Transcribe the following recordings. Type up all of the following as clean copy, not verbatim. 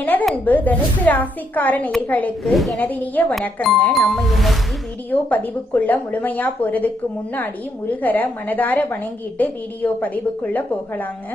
எனதன்பு தனுசு ராசிக்கார நேயர்களுக்கு எனதினிய வணக்கங்க. நம்ம இன்னைக்கு வீடியோ பதிவுக்குள்ள முழுமையா போறதுக்கு முன்னாடி முருகரை மனதார வணங்கிட்டு வீடியோ பதிவுக்குள்ள போகலாங்க.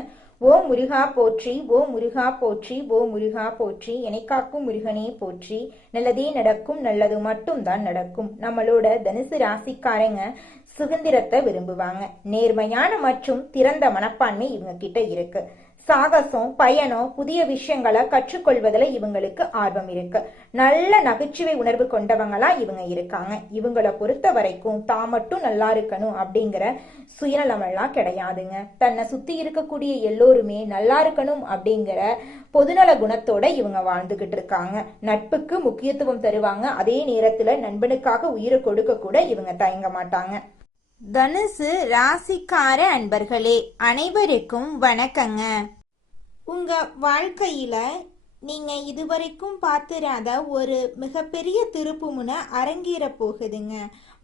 ஓ முருகா போற்றி, ஓ முருகா போற்றி, ஓ முருகா போற்றி, எனைக்காக்கும் முருகனே போற்றி. நல்லதே நடக்கும், நல்லது மட்டும் தான் நடக்கும். நம்மளோட தனுசு ராசிக்காரங்க சுதந்திரத்தை விரும்புவாங்க. நேர்மையான மற்றும் திறந்த மனப்பான்மை இவங்க கிட்ட இருக்கு. சாகசம், பயணம், புதிய விஷயங்களை கற்றுக்கொள்வதில் இவங்களுக்கு ஆர்வம் இருக்கு. நல்ல நகைச்சுவை உணர்வு கொண்டவங்களா இவங்க இருக்காங்க. இவங்களை பொறுத்த வரைக்கும் தான் மட்டும் நல்லா இருக்கணும் அப்படிங்கிற சுயநலமெல்லாம் கிடையாதுங்க. தன்னை சுத்தி இருக்கக்கூடிய எல்லோருமே நல்லா இருக்கணும் அப்படிங்கிற பொதுநல குணத்தோட இவங்க வாழ்ந்துகிட்டு இருக்காங்க. நட்புக்கு முக்கியத்துவம் தருவாங்க. அதே நேரத்துல நண்பனுக்காக உயிரை கொடுக்க கூட இவங்க தயங்க மாட்டாங்க. தனுசு ராசிக்கார அன்பர்களே அனைவருக்கும் வணக்கங்க. உங்க வாழ்க்கையில நீங்க இதுவரைக்கும் பார்த்திராத ஒரு மிகப்பெரிய திருப்புமுனை அரங்கேற போகுதுங்க.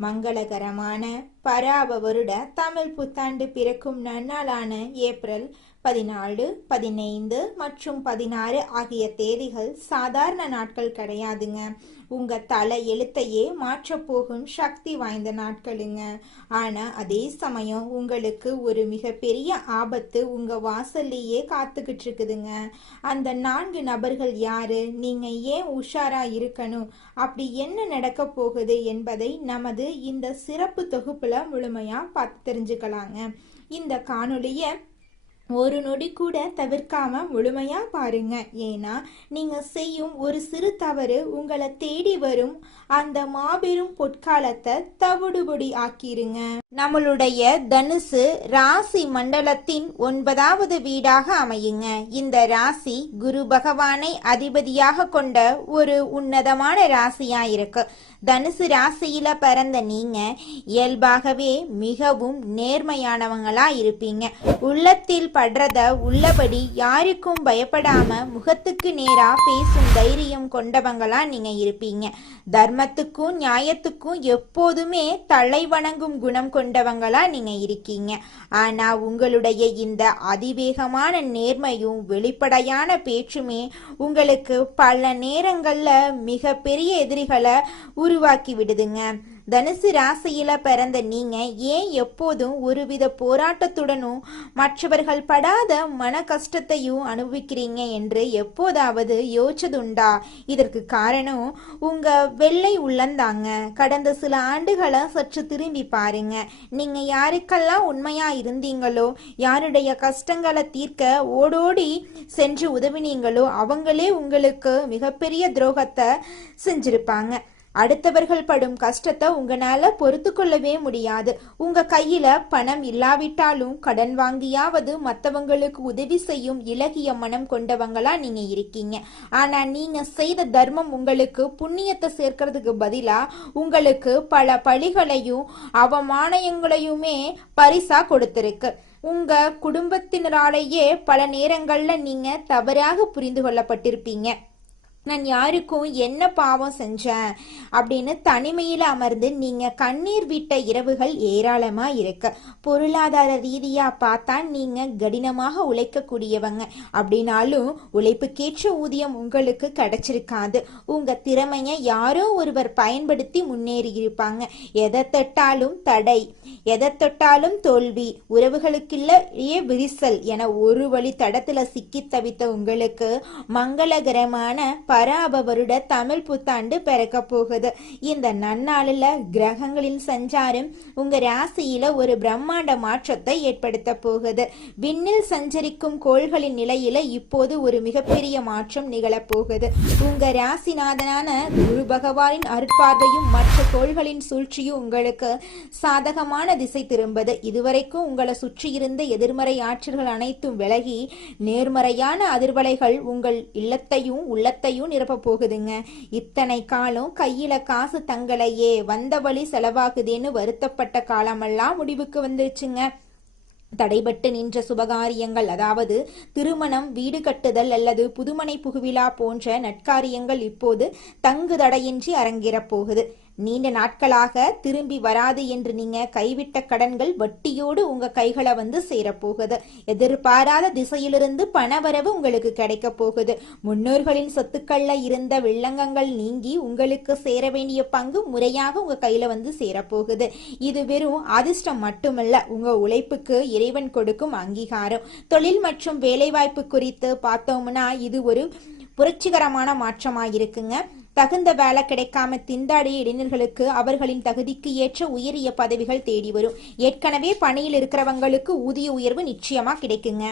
மங்களகரமான பராப வருட தமிழ் புத்தாண்டு பிறக்கும் நன்னாளான ஏப்ரல் 14, 15 மற்றும் 16 ஆகிய தேதிகள் சாதாரண நாட்கள் கிடையாதுங்க. உங்க தலை எழுத்தையே மாற்றப்போகும் சக்தி வாய்ந்த நாட்களுங்க. ஆனா அதே சமயம் உங்களுக்கு ஒரு மிகப்பெரிய ஆபத்து உங்க வாசல்லையே காத்துக்கிட்டு இருக்குதுங்க. அந்த 4 நபர்கள் யாரு, நீங்க ஏன் உஷாரா இருக்கணும், அப்படி என்ன நடக்க போகுது என்பதை நமது இந்த சிறப்பு தொகுப்புல முழுமையா பார்த்து தெரிஞ்சுக்கலாங்க. இந்த காணொளிய ஒரு நொடி கூட தவிர்க்காம முழுமையா பாருங்க. ஏன்னா நீங்க செய்யும் ஒரு சிறு தவறு உங்களை தேடி வரும் அந்த மாபெரும் பொற்காலத்தை தவிடுபொடி ஆக்கிருங்க. நம்மளுடைய தனுசு ராசி மண்டலத்தின் 9வது வீடாக அமையுங்க. இந்த ராசி குரு பகவானை அதிபதியாக கொண்ட ஒரு உன்னதமான ராசியா இருக்கு. தனுசு ராசியில பிறந்த நீங்க இயல்பாகவே மிகவும் நேர்மையானவங்களா இருப்பீங்க. உள்ளத்தில் படுறத உள்ளபடி யாருக்கும் பயப்படாம முகத்துக்கு நேரா பேசும் தைரியம் கொண்டவங்களா நீங்க இருப்பீங்க. தர்மத்துக்கும் நியாயத்துக்கும் எப்போதுமே தலை வணங்கும் குணம் கொண்டவங்களா நீங்க இருக்கீங்க. ஆனா உங்களுடைய இந்த அதிவேகமான நேர்மையும் வெளிப்படையான பேச்சுமே உங்களுக்கு பல நேரங்கள்ல மிக பெரிய எதிரிகளை உருவாக்கி விடுதுங்க. தனுசு ராசியில பிறந்த நீங்க ஏன் எப்போதும் ஒருவித போராட்டத்துடனும் மற்றவர்கள் படாத மன கஷ்டத்தையும் அனுபவிக்கிறீங்க என்று எப்போதாவது யோசிச்சதுண்டா? இதற்கு காரணம் உங்க வெள்ளை உள்ளந்தாங்க. கடந்த சில ஆண்டுகளை சற்று திரும்பி பாருங்க. நீங்க யாருக்கெல்லாம் உண்மையா இருந்தீங்களோ, யாருடைய கஷ்டங்களை தீர்க்க ஓடோடி சென்று உதவினீங்களோ அவங்களே உங்களுக்கு மிகப்பெரிய துரோகத்தை செஞ்சிருப்பாங்க. அடுத்தவர்கள் படும் கஷ்டத்தை உங்களால பொறுத்து கொள்ளவே முடியாது. உங்க கையில பணம் இல்லாவிட்டாலும் கடன் வாங்கியாவது மற்றவங்களுக்கு உதவி செய்யும் இலகிய மனம் கொண்டவங்களா நீங்க இருக்கீங்க. ஆனா நீங்க செய்த தர்மம் உங்களுக்கு புண்ணியத்தை சேர்க்கறதுக்கு பதிலா உங்களுக்கு பல பழிகளையும் அவமானங்களையுமே பரிசா கொடுத்திருக்கு. உங்க குடும்பத்தினராலேயே பல நேரங்கள்ல நீங்க தவறாக புரிந்து கொள்ளப்பட்டிருப்பீங்க. நான் யாருக்கும் என்ன பாவம் செஞ்சேன் அப்படின்னு தனிமையில அமர்ந்து நீங்க கண்ணீர் விட்ட இரவுகள் ஏராளமா இருக்கு. பொருளாதார ரீதியா பார்த்தா நீங்க கடினமாக உழைக்கக்கூடியவங்க. அப்படின்னாலும் உழைப்புக்கேற்ற ஊதியம் உங்களுக்கு கிடைச்சிருக்காது. உங்க திறமைய யாரோ ஒருவர் பயன்படுத்தி முன்னேறி இருப்பாங்க. எதை தொட்டாலும் தடை, எதை தொட்டாலும் தோல்வி, உறவுகளுக்குள்ளே விரிசல் என ஒரு வழி தடத்துல சிக்கி தவித்த உங்களுக்கு மங்களகரமான பராப வருட தமிழ் புத்தாண்டு பிறக்க போகுது. இந்த நன்னாளில் கிரகங்களின் சஞ்சாரம் உங்க ராசியில ஒரு பிரம்மாண்ட மாற்றத்தை ஏற்படுத்த போகுது. விண்ணில் சஞ்சரிக்கும் கோள்களின் நிலையில இப்போது ஒரு மிகப்பெரிய மாற்றம் நிகழப்போகுது. உங்க ராசிநாதனான குரு பகவானின் அருட்பார்வையும் மற்ற கோள்களின் சூழ்ச்சியும் உங்களுக்கு சாதகமான திசை திரும்புது. இதுவரைக்கும் உங்களை சுற்றி இருந்த எதிர்மறை ஆற்றல்கள் அனைத்தும் விலகி நேர்மறையான அதிர்வலைகள் உங்கள் இல்லத்தையும் உள்ளத்தையும் நிரப்ப போகுதுங்க. இத்தனை காலம் கையில காசு தங்களையே வந்த வழி செலவாகுதேன்னு வருத்தப்பட்ட காலமெல்லாம் முடிவுக்கு வந்துருச்சுங்க. தடைபட்டு நின்ற சுபகாரியங்கள், அதாவது திருமணம், வீடு கட்டுதல் அல்லது புதுமனை புகுவிழா போன்ற நட்காரியங்கள் இப்போது தங்கு தடையின்றி அரங்கேறப் போகுது. நீண்ட நாட்களாக திரும்பி வராது என்று நீங்க கைவிட்ட கடன்கள் வட்டியோடு உங்க கைகளை வந்து சேரப்போகுது. எதிர்பாராத திசையிலிருந்து பணவரவு உங்களுக்கு கிடைக்க போகுது. முன்னோர்களின் சொத்துக்கள்ல இருந்த வில்லங்கங்கள் நீங்கி உங்களுக்கு சேர வேண்டிய பங்கு முறையாக உங்க கையில வந்து சேரப்போகுது. இது வெறும் அதிர்ஷ்டம் மட்டுமல்ல, உங்க உழைப்புக்கு இறைவன் கொடுக்கும் அங்கீகாரம். தொழில் மற்றும் வேலைவாய்ப்பு குறித்து பார்த்தோம்னா இது ஒரு புரட்சிகரமான மாற்றமாயிருக்குங்க. தகுந்த வேலை கிடைக்காம திண்டாடிய இளைஞர்களுக்கு அவர்களின் தகுதிக்கு ஏற்ற உயரிய பதவிகள் தேடி வரும். ஏற்கனவே பணியில் இருக்கிறவங்களுக்கு ஊதிய உயர்வு நிச்சயமா கிடைக்குங்க.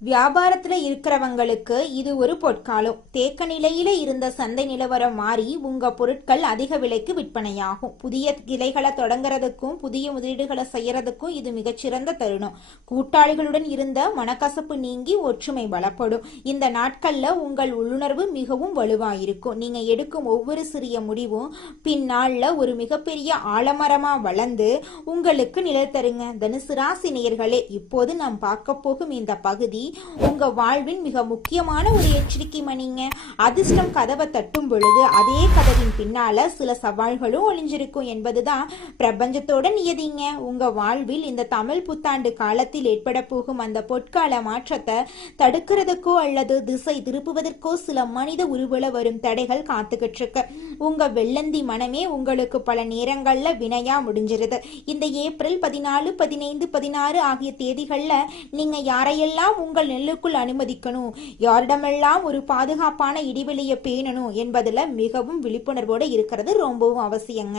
வியாபாரத்துல இருக்கிறவங்களுக்கு இது ஒரு பொற்காலம். தேக்க நிலையில இருந்த சந்தை நிலவரம் மாறி உங்க பொருட்கள் அதிக விலைக்கு விற்பனையாகும். புதிய கிளைகளை தொடங்குறதுக்கும் புதிய முதலீடுகளை செய்யறதுக்கும் இது மிகச்சிறந்த தருணம். கூட்டாளிகளுடன் இருந்த மனக்கசப்பு நீங்கி ஒற்றுமை பலப்படும். இந்த நாட்கள்ல உங்கள் உள்ளுணர்வு மிகவும் வலுவாயிருக்கும். நீங்க எடுக்கும் ஒவ்வொரு சிறிய முடிவும் பின்னால ஒரு மிகப்பெரிய ஆலமரமா வளர்ந்து உங்களுக்கு நிழல் தருங்க. தனுசு ராசி நேயர்களே, இப்போது நாம் பார்க்க போகும் இந்த பகுதி உங்க வாழ்வின் மிக முக்கியமான ஒரு எச்சரிக்கை மணிங்க. அதிர்ஷ்டம் கதவை தட்டும் பொழுது அதே கதவின் பின்னால சில சவால்களும் ஒளிஞ்சிருக்கும் என்பதுதான் பிரபஞ்சத்தோட நியதிங்க. உங்க வாழ்வில் இந்த தமிழ் புத்தாண்டு காலத்தில் ஏற்பட போகும் அந்த பொற்கால மாற்றத்தை தடுக்கிறதுக்கோ அல்லது திசை திருப்புவதற்கோ சில மனித உருவல வரும் தடைகள் காத்துக்கிட்டு இருக்கு. உங்க வெள்ளந்தி மனமே உங்களுக்கு பல நேரங்கள்ல வினையா முடிஞ்சிருது. இந்த ஏப்ரல் 14, 15, 16 ஆகிய தேதிகள்ல நீங்க யாரையெல்லாம் உங்கள் நெல்லுக்குள் அனுமதிக்கணும், யாரிடமெல்லாம் ஒரு பாதுகாப்பான இடைவெளியை பேணணும் என்பதுல மிகவும் விழிப்புணர்வோடு இருக்கிறது ரொம்பவும் அவசியங்க.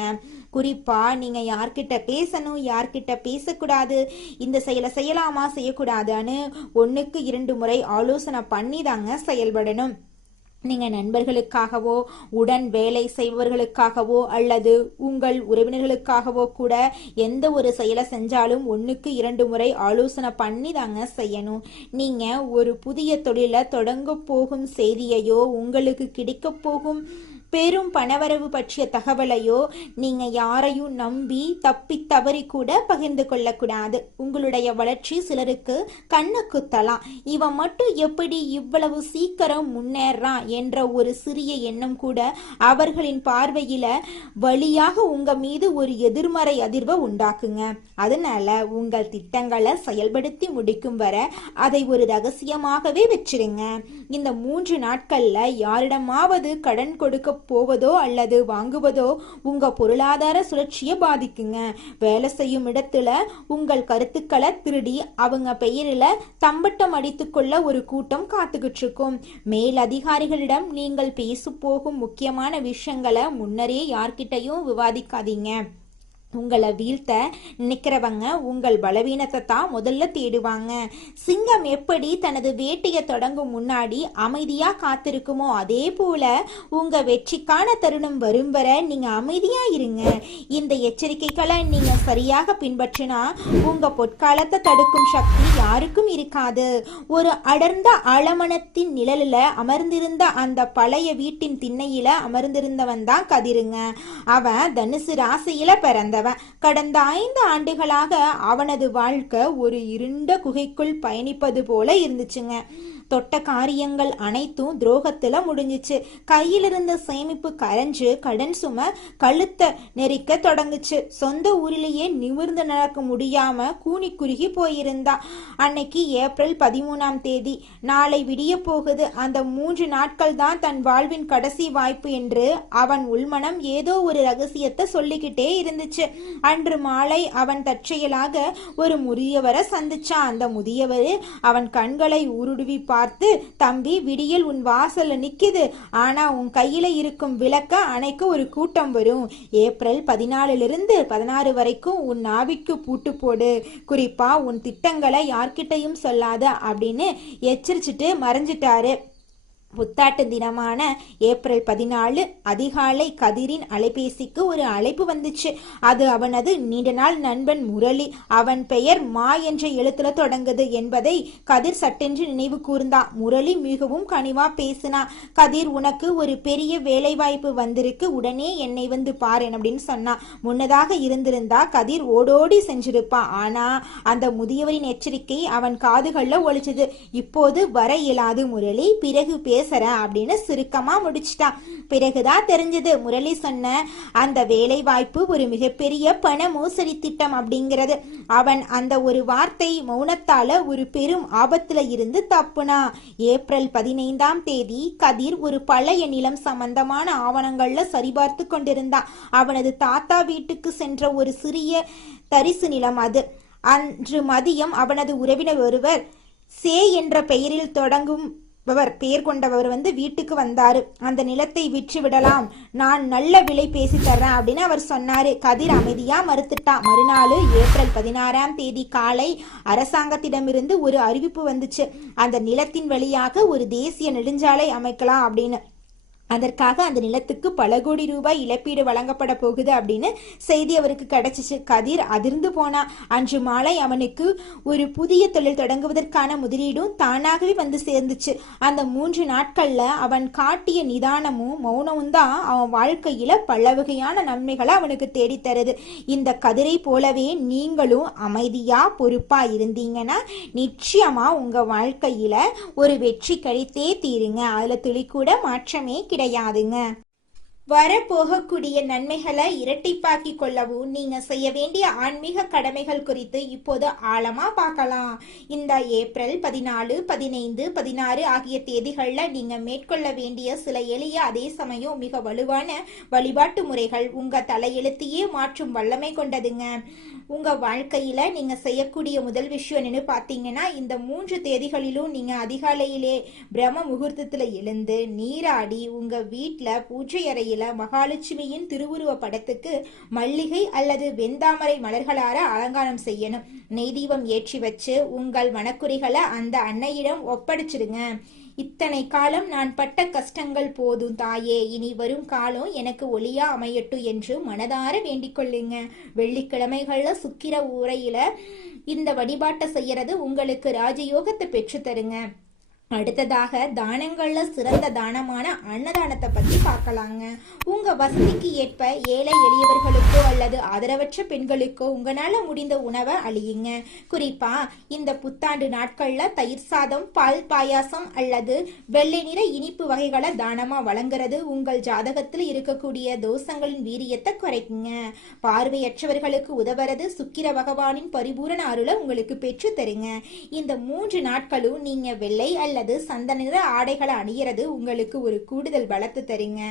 குறிப்பா நீங்க யார்கிட்ட பேசணும், யார்கிட்ட பேசக்கூடாது, இந்த செயலை செய்யலாமா செய்யக்கூடாதுன்னு 1க்கு 2 முறை ஆலோசனை பண்ணி தாங்க செயல்படணும். நீங்க நண்பர்களுக்காகவோ உடன் வேலை செய்பவர்களுக்காகவோ அல்லது உங்கள் உறவினர்களுக்காகவோ கூட எந்த ஒரு செயலை செஞ்சாலும் 1க்கு 2 முறை ஆலோசனை பண்ணி தாங்க செய்யணும். நீங்க ஒரு புதிய தொழிலை தொடங்க போகும் செய்தியையோ உங்களுக்கு கிடைக்க போகும் பெரும் பணவரவு பற்றிய தகவலையோ நீங்க யாரையும் நம்பி தப்பி தவறி கூட பகிர்ந்து கொள்ளக்கூடாது. உங்களுடைய வளர்ச்சி சிலருக்கு கண்ணு குத்தலாம். இவன் மட்டும் எப்படி இவ்வளவு சீக்கிரம் முன்னேறான் என்ற ஒரு சிறிய எண்ணம் கூட அவர்களின் பார்வையில வழியாக உங்க மீது ஒரு எதிர்மறை அதிர்வை உண்டாக்குங்க. அதனால உங்கள் திட்டங்களை செயல்படுத்தி முடிக்கும் வரை அதை ஒரு ரகசியமாகவே வச்சிருங்க. இந்த 3 நாட்கள்ல யாரிடமாவது கடன் கொடுக்க போவதோ அல்லது வாங்குவதோ உங்க பொருளாதார சுழற்சியை பாதிக்குங்க. வேலை செய்யும் இடத்துல உங்கள் கருத்துக்களை திருடி அவங்க பெயரில தம்பட்டம் அடித்துக்கொள்ள ஒரு கூட்டம் காத்துக்கிட்டு இருக்கும். மேல் அதிகாரிகளிடம் நீங்கள் பேச போகும் முக்கியமான விஷயங்களை முன்னரே யார்கிட்டையும் விவாதிக்காதீங்க. உங்களை வீழ்த்த நினைக்கிறவங்க உங்கள் பலவீனத்தை தான் முதல்ல தேடுவாங்க. சிங்கம் எப்படி தனது வேட்டையை தொடங்கும் முன்னாடி அமைதியா காத்திருக்குமோ அதே போல உங்க வெற்றிக்கான தருணம் வரும் வரை நீங்க அமைதியா இருங்க. இந்த எச்சரிக்கைகளை நீங்க சரியாக பின்பற்றினா உங்க பொற்காலத்தை தடுக்கும் சக்தி யாருக்கும் இருக்காது. ஒரு அடர்ந்த ஆலமரத்தின் நிழலில் அமர்ந்திருந்த அந்த பழைய வீட்டின் திண்ணையில அமர்ந்திருந்தவன் தான் கதிருங்க. அவன் தனுசு ராசியில பிறந்த கடந்த 5 ஆண்டுகளாக அவனது வாழ்க்கை ஒரு இருண்ட குகைக்குள் பயணிப்பது போல இருந்துச்சுங்க. தொட்ட காரியங்கள் அனைத்தும் துரோகத்துல முடிஞ்சிச்சு. கையிலிருந்த சேமிப்பு கரைஞ்சு கடன் சுமை கழுத்தை நெரிக்க தொடங்குச்சு. சொந்த ஊரிலேயே நிமிர்ந்து நடக்க முடியாம கூனி குறுகி போயிருந்தா. அன்னைக்கு ஏப்ரல் 13ஆம் தேதி. நாளை விடிய போகுது. அந்த 3 நாட்கள் தான் தன் வாழ்வின் கடைசி வாய்ப்பு என்று அவன் உள்மனம் ஏதோ ஒரு ரகசியத்தை சொல்லிக்கிட்டே இருந்துச்சு. அன்று மாலை அவன் தற்செயலாக ஒரு முதியவரை சந்திச்சான். அந்த முதியவர் அவன் கண்களை ஊருடுவி பார்த்து, தம்பி, விடியல் உன் வாசல்ல நிக்குது. ஆனா உன் கையில இருக்கும் விளக்க அணைக்க ஒரு கூட்டம் வரும். ஏப்ரல் 14லிருந்து 16 வரைக்கும் உன் நாவிக்கு பூட்டு போடு. குறிப்பா உன் திட்டங்களை யார்கிட்டையும் சொல்லாத அப்படின்னு எச்சரிச்சுட்டு மறைஞ்சிட்டாரு. புத்தாட்டு தினமான ஏப்ரல் 14 அதிகாலை கதிரின் அலைபேசிக்கு ஒரு அழைப்பு வந்துச்சு. அது அவனது நீண்ட நாள் நண்பன் முரளி. அவன் பெயர் மா என்ற எழுத்துல தொடங்குது என்பதை கதிர் சட்டென்று நினைவு கூர்ந்தான். முரளி மிகவும் கனிவா பேசினா. கதிர், உனக்கு ஒரு பெரிய வேலை வாய்ப்பு வந்திருக்கு, உடனே என்னை வந்து பாரு அப்படின்னு சொன்னான். முன்னதாக இருந்திருந்தா கதிர் ஓடோடி செஞ்சிருப்பான். ஆனா அந்த முதியவரின் எச்சரிக்கை அவன் காதுகள்ல ஒழிச்சது. இப்போது வர இயலாது முரளி, பிறகு பேசுறேன் அப்படின்னு சுருக்கமா முடிச்சிட்டான். பிறகுதான் தெரிஞ்சது முரளி சொன்ன அந்த வேலை வாய்ப்பு ஒரு மிகப்பெரிய பண மோசடி திட்டம் அப்படிங்கிறது. அவன் அந்த ஒரு வார்த்தை மௌனத்தால ஒரு பெரும் ஆபத்துல இருந்து தப்புனா. ஏப்ரல் 15ஆம் தேதி கதிர் ஒரு பழைய நிலம் சம்பந்தமான ஆவணங்கள்ல சரிபார்த்து கொண்டிருந்தான். அவனது தாத்தா வீட்டுக்கு சென்ற ஒரு சிறிய தரிசு நிலம் அது. அன்று மதியம் அவனது உறவினர் ஒருவர் சே என்ற பெயரில் தொடங்கும் பெயர் கொண்டவர் வீட்டுக்கு வந்தாரு. அந்த நிலத்தை விற்று விடலாம், நான் நல்ல விலை பேசி தர்றேன் அப்படின்னு அவர் சொன்னாரு. கதிர் அமைதியா மறுத்துட்டான். மறுநாள் ஏப்ரல் 16ஆம் தேதி காலை அரசாங்கத்திடமிருந்து ஒரு அறிவிப்பு வந்துச்சு. அந்த நிலத்தின் வழியாக ஒரு தேசிய நெடுஞ்சாலை அமைக்கலாம் அப்படின்னு. அதற்காக அந்த நிலத்துக்கு பல கோடி ரூபாய் இழப்பீடு வழங்கப்பட போகுது அப்படின்னு செய்தி அவருக்கு கிடைச்சிச்சு. கதிர் அதிர்ந்து போனான். அன்று மாலை அவனுக்கு ஒரு புதிய தொழில் தொடங்குவதற்கான முதலீடும் தானாகவே வந்து சேர்ந்துச்சு. அந்த 3 நாட்கள்ல அவன் காட்டிய நிதானமும் மௌனமும் தான் அவன் வாழ்க்கையில பல வகையான நன்மைகளை அவனுக்கு தேடித்தருது. இந்த கதிரை போலவே நீங்களும் அமைதியா பொறுப்பா இருந்தீங்கன்னா நிச்சயமா உங்க வாழ்க்கையில ஒரு வெற்றி கிடைத்தே தீருங்க. அதுல துளி கூட மாற்றமே கிடையாதுங்க. வரப்போகக்கூடிய நன்மைகளை இரட்டிப்பாக்கி கொள்ளவும் நீங்க செய்ய வேண்டிய ஆன்மீக கடமைகள் குறித்து இப்போது ஆழமா பார்க்கலாம். இந்த ஏப்ரல் 14, 15, 16 ஆகிய தேதிகள்ல நீங்க மேற்கொள்ள வேண்டிய சில எளிய அதே சமயம் மிக வலுவான வழிபாட்டு முறைகள் உங்க தலையெழுத்தையே மாற்றும் வல்லமை கொண்டதுங்க. உங்க வாழ்க்கையில நீங்க செய்யக்கூடிய முதல் விஷயம் என்னன்னு பாத்தீங்கன்னா, இந்த 3 தேதிகளிலும் நீங்க அதிகாலையிலே பிரம்ம முகூர்த்தத்துல எழுந்து நீராடி உங்க வீட்டுல பூஜை அறையில மகாலட்சுமியின் திருவுருவ படத்துக்கு மல்லிகை அல்லது வெந்தாமரை மலர்களார அலங்காரம் செய்யணும். நெய் தீபம் ஏற்றி வச்சு உங்கள் மனக்குறிகளை அந்த அன்னையிடம் ஒப்படைச்சிடுங்க. இத்தனை காலம் நான் பட்ட கஷ்டங்கள் போதும் தாயே, இனி வரும் காலம் எனக்கு ஒளியா அமையட்டும் என்று மனதார வேண்டிக் கொள்ளுங்க. வெள்ளிக்கிழமைகள்ல சுக்கிர உரையில இந்த வழிபாட்டை செய்யறது உங்களுக்கு ராஜயோகத்தை பெற்று தருங்க. அடுத்ததாக தானங்கள்ல சிறந்த தானமான அன்னதானத்தை பத்தி பார்க்கலாங்க. உங்க வசதிக்கு ஏற்ப ஏழை எளியவர்களுக்கோ அல்லது ஆதரவற்ற பெண்களுக்கோ உங்களால முடிந்த உணவை அளியுங்க. குறிப்பா இந்த புத்தாண்டு நாட்கள்ல தயிர் சாதம், பால் பாயாசம் அல்லது வெள்ளை நிற இனிப்பு வகைகளை தானமா வழங்குறது உங்கள் ஜாதகத்தில் இருக்கக்கூடிய தோஷங்களின் வீரியத்தை குறைக்குங்க. பார்வையற்றவர்களுக்கு உதவுறது சுக்கிர பகவானின் பரிபூரண அருளை உங்களுக்கு பெற்று தருங்க. இந்த 3 நாட்களும் நீங்க வெள்ளை அல்லது சந்தன நிற ஆடைகளை அணியறது உங்களுக்கு ஒரு கூடுதல் பலத்தை தருங்க.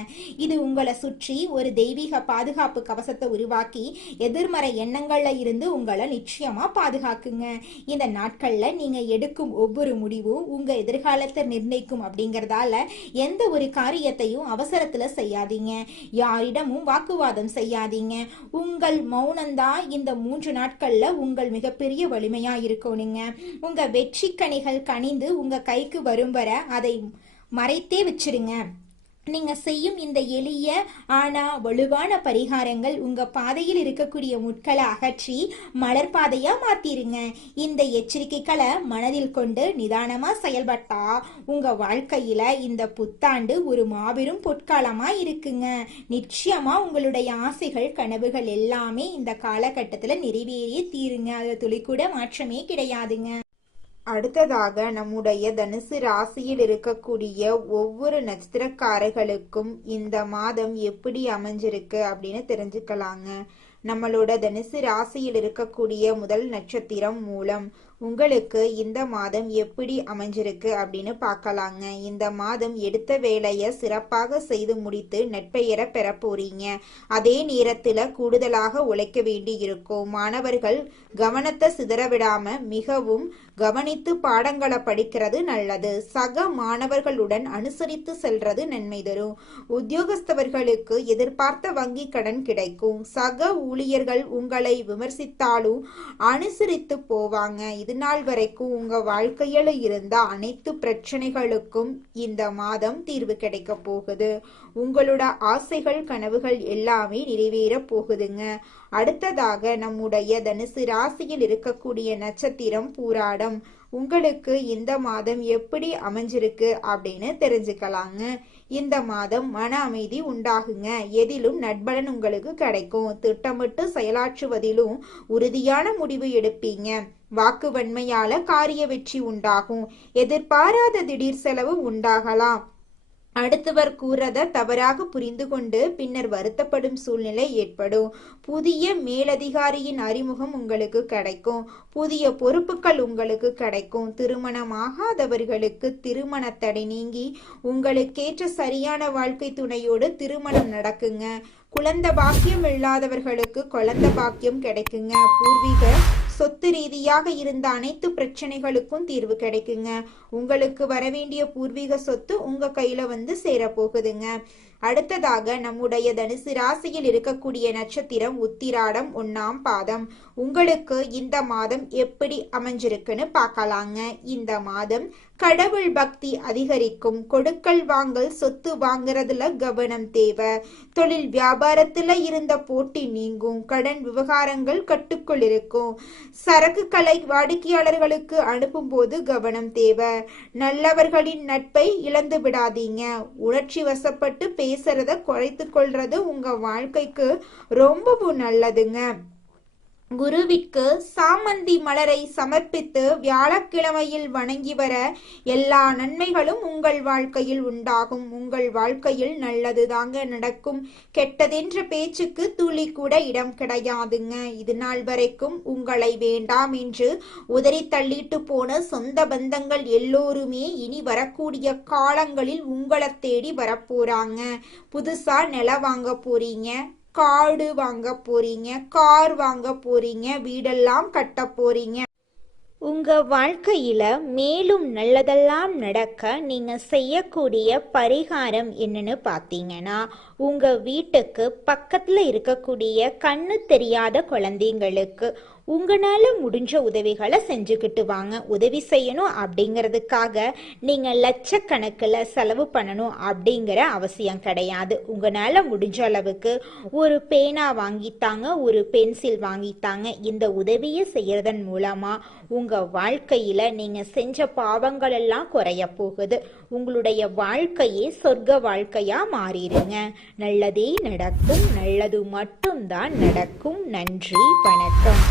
இது உங்களை சுற்றி ஒரு தெய்வீக பாதுகாப்பு கவசத்தை உருவாக்கி எதிர்மறை எண்ணங்கள்ல இருந்து உங்களை நிச்சயமா பாதுகாக்குங்க. இந்த நாட்கள்ல நீங்க எடுக்கும் ஒவ்வொரு முடிவும் உங்க எதிர்காலத்தை நிர்ணயிக்கும் அப்படிங்கறதால எந்த ஒரு காரியத்தையும் அவசரத்துல செய்யாதீங்க. யாரிடமும் வாக்குவாதம் செய்யாதீங்க. உங்கள் மௌனம்தான் இந்த 3 நாட்கள்ல உங்கள் மிகப்பெரிய வலிமையா இருக்கணுங்க. உங்க வெற்றி கனிகள் கனிந்து உங்க கைக்கு வரும் வர அதை மறைத்தே வச்சிருங்க. நீங்க செய்யும் இந்த எளிய ஆனா வலுவான பரிகாரங்கள் உங்க பாதையில் இருக்கக்கூடிய முட்களை அகற்றி மலர் பாதையா மாத்திருங்க. இந்த எச்சரிக்கைகளை மனதில் கொண்டு நிதானமா செயல்பட்டா உங்க வாழ்க்கையில இந்த புத்தாண்டு ஒரு மாபெரும் பொற்காலமா இருக்குங்க. நிச்சயமா உங்களுடைய ஆசைகள் கனவுகள் எல்லாமே இந்த காலகட்டத்துல நிறைவேறி தீருங்க. அது துளி கூட மாற்றமே கிடையாதுங்க. அடுத்ததாக நம்முடைய தனுசு ராசியில் இருக்கக்கூடிய ஒவ்வொரு நட்சத்திரக்காரர்களுக்கும் இந்த மாதம் எப்படி அமைஞ்சிருக்கு அப்படின்னு தெரிஞ்சுக்கலாங்க. நம்மளோட தனுசு ராசியில் இருக்கக்கூடிய முதல் நட்சத்திரம் மூலம். உங்களுக்கு இந்த மாதம் எப்படி அமைஞ்சிருக்கு அப்படின்னு பார்க்கலாங்க. இந்த மாதம் எடுத்த வேலையை சிறப்பாக செய்து முடித்து நற்பெயரை பெற போறீங்க. அதே நேரத்துல கூடுதலாக உழைக்க வேண்டி இருக்கும். மாணவர்கள் கவனத்தை சிதறவிடாம மிகவும் கவனித்து பாடங்களை படிக்கிறது நல்லது. சக மாணவர்களுடன் அனுசரித்து செல்றது நன்மை தரும். உத்தியோகஸ்தவர்களுக்கு எதிர்பார்த்த வங்கி கடன் கிடைக்கும். சக ஊழியர்கள் உங்களை விமர்சித்தாலும் அனுசரித்து போவாங்க. இது நாள் வரைக்கும் உங்க வாழ்க்கையில இருந்த அனைத்து பிரச்சனைகளுக்கும் இந்த மாதம் தீர்வு கிடைக்க போகுது. உங்களோட ஆசைகள் கனவுகள் எல்லாமே நிறைவேற போகுதுங்க. அடுத்ததாக நம்முடைய தனுசு ராசியில் இருக்கக்கூடிய நட்சத்திரம் பூராடம். உங்களுக்கு இந்த மாதம் எப்படி அமைஞ்சிருக்கு அப்படின்னு தெரிஞ்சுக்கலாங்க. இந்த மாதம் மன அமைதி உண்டாகுங்க. எதிலும் நட்பலன் உங்களுக்கு கிடைக்கும். திட்டமிட்டு செயலாற்றுவதிலும் உறுதியான முடிவு எடுப்பீங்க. வாக்கு வன்மையால காரிய வெற்றி உண்டாகும். எதிர்பாராத திடீர் செலவு உண்டாகலாம். அடுத்தவர் கூறத தவறாக புரிந்து கொண்டு பின்னர் வருத்தப்படும் சூழ்நிலை ஏற்படும். புதிய மேலதிகாரியின் அறிமுகம் உங்களுக்கு கிடைக்கும். புதிய பொறுப்புகள் உங்களுக்கு கிடைக்கும். திருமணமாகாதவர்களுக்கு திருமண தடை நீங்கி உங்களுக்கேற்ற சரியான வாழ்க்கை துணையோடு திருமணம் நடக்குங்க. குழந்தை பாக்கியம் இல்லாதவர்களுக்கு குழந்தை பாக்கியம் கிடைக்குங்க. பூர்வீக சொத்து ரீதியாக இருந்த அனைத்து பிரச்சனைகளுக்கும் தீர்வு கிடைக்குங்க. உங்களுக்கு வரவேண்டிய பூர்வீக சொத்து உங்க கையில வந்து சேரப்போகுதுங்க. அடுத்ததாக நம்முடைய தனுசு ராசியில் இருக்கக்கூடிய நட்சத்திரம் உத்திராடம் 1ஆம் பாதம். உங்களுக்கு இந்த மாதம் எப்படி அமைஞ்சிருக்குன்னு பார்க்கலாங்க. இந்த மாதம் கடவுள் பக்தி அதிகரிக்கும். கொடுக்கல் வாங்கல் சொத்து வாங்குறதுல கவனம் தேவை. தொழில் வியாபாரத்துல இருந்த போட்டி நீங்கும். கடன் விவகாரங்கள் கட்டுக்குள் இருக்கும். சரக்குகளை வாடிக்கையாளர்களுக்கு அனுப்பும் போது கவனம் தேவை. நல்லவர்களின் நட்பை இழந்து விடாதீங்க. உணர்ச்சி வசப்பட்டு பேசுறத குறைத்து கொள்றது உங்க வாழ்க்கைக்கு ரொம்பவும் நல்லதுங்க. குருவிற்கு சாமந்தி மலரை சமர்ப்பித்து வியாழக்கிழமையில் வணங்கி வர எல்லா நன்மைகளும் உங்கள் வாழ்க்கையில் உண்டாகும். உங்கள் வாழ்க்கையில் நல்லது தாங்க நடக்கும். கெட்டதென்ற பேச்சுக்கு துளி கூட இடம் கிடையாதுங்க. இது நாள் வரைக்கும் உங்களை வேண்டாம் என்று உதறி தள்ளிட்டு போன சொந்த பந்தங்கள் எல்லோருமே இனி வரக்கூடிய காலங்களில் உங்களை தேடி வரப்போறாங்க. புதுசா நிலம் வாங்க போறீங்க, காடு வாங்க போறீங்க, கார் வாங்க போறீங்க, வீடெல்லாம் கட்ட போறீங்க. உங்க வாழ்க்கையில மேலும் நல்லதெல்லாம் நடக்க நீங்க செய்யக்கூடிய பரிகாரம் என்னன்னு பார்த்தீங்கன்னா, உங்க வீட்டுக்கு பக்கத்துல இருக்கக்கூடிய கண்ணு தெரியாத குழந்தைங்களுக்கு உங்களால முடிஞ்ச உதவிகளை செஞ்சுக்கிட்டு வாங்க. உதவி செய்யணும் அப்படிங்கிறதுக்காக நீங்க லட்சக்கணக்கில் செலவு பண்ணணும் அப்படிங்கிற அவசியம் கிடையாது. உங்களால முடிஞ்ச அளவுக்கு ஒரு பேனா வாங்கித்தாங்க, ஒரு பென்சில் வாங்கித்தாங்க. இந்த உதவியை செய்யறதன் மூலமா உங்க வாழ்க்கையில நீங்க செஞ்ச பாவங்கள் எல்லாம் குறைய போகுது. உங்களுடைய வாழ்க்கையே சொர்க்க வாழ்க்கையா மாறிடுங்க. நல்லதே நடக்கும். நல்லது மட்டும்தான் நடக்கும். நன்றி, வணக்கம்.